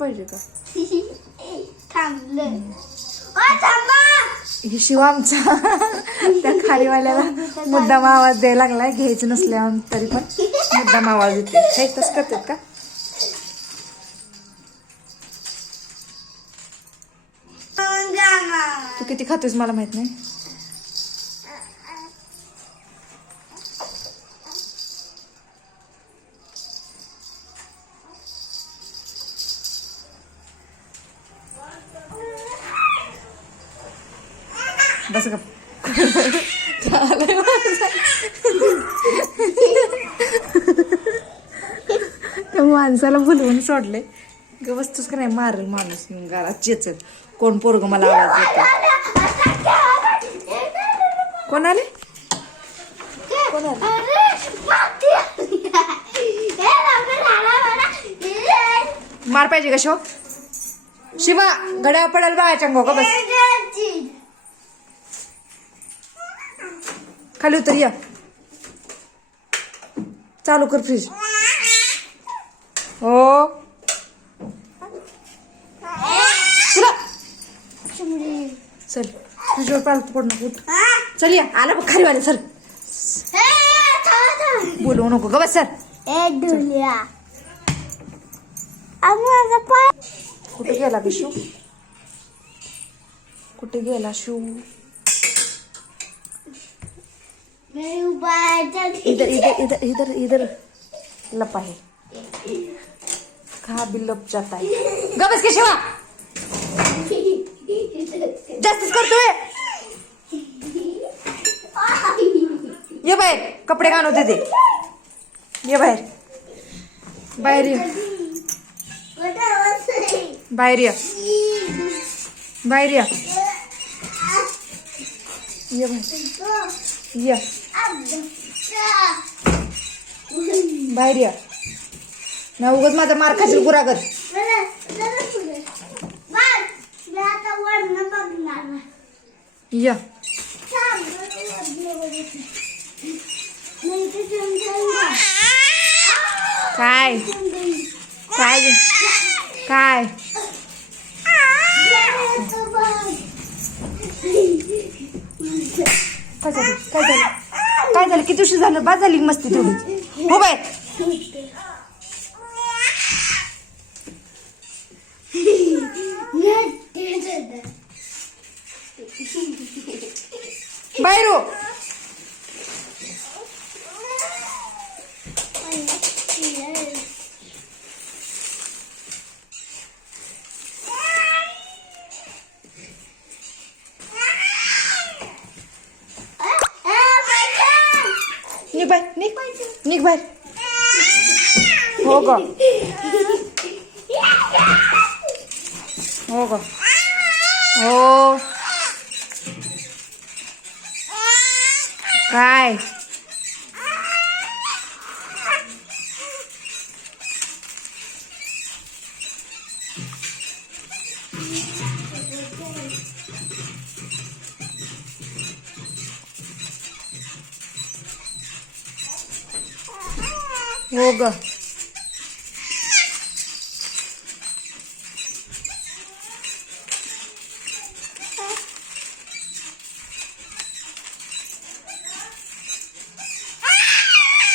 पाहिजे का? थांबलं. ही शिव आमचा. त्या खालीवाल्याला मुद्दाम आवाज द्यायला लागलाय. घ्यायचं नसल्या तरी पण मुद्दाम आवाज देते हे तसं करतात का? तू किती खातोस मला माहीत नाही. बस गप. त्या माणसाला बोलवून सोडले ग वस्तूच का नाही? मारेल माणूस घरात चेचल. कोण पोरग मला आवाज येतो कोण आले? कोण आले? मार पाहिजे का शो हो? शिवा घड्या पडायला बाळाच्या गो का बस. खाली उतर या. चालू कर फ्रीज. हो. चल. फ्रीजवर पालत पड नको. चल या. आला बघ खाली वाले सर बोलवू नको ग बस सर कुठे गेला ग शिव? कुठे गेला शिव? इधर इधर इधर इधर इधर। लपा है कहा भी लप जाता है। ग बस के शिवा जास्तच करतोय ये बाहेर, कपडे घाण होते ते ये बाहेर। बाहेर बाहेर बाहेर ये बाहेर। ये. बाहेर या. ना उगाच माझा मार खाशील गुरागत या. काय? काय काय? काय झालं? काय झालं? काय झालं? किती उशीर झालं? बाद झाली मस्ती तेवढी. हो बाय बाहेर हो निघ बाय निघ निघ बाहेर. हो ग. हो ग. हो. काय? हो ग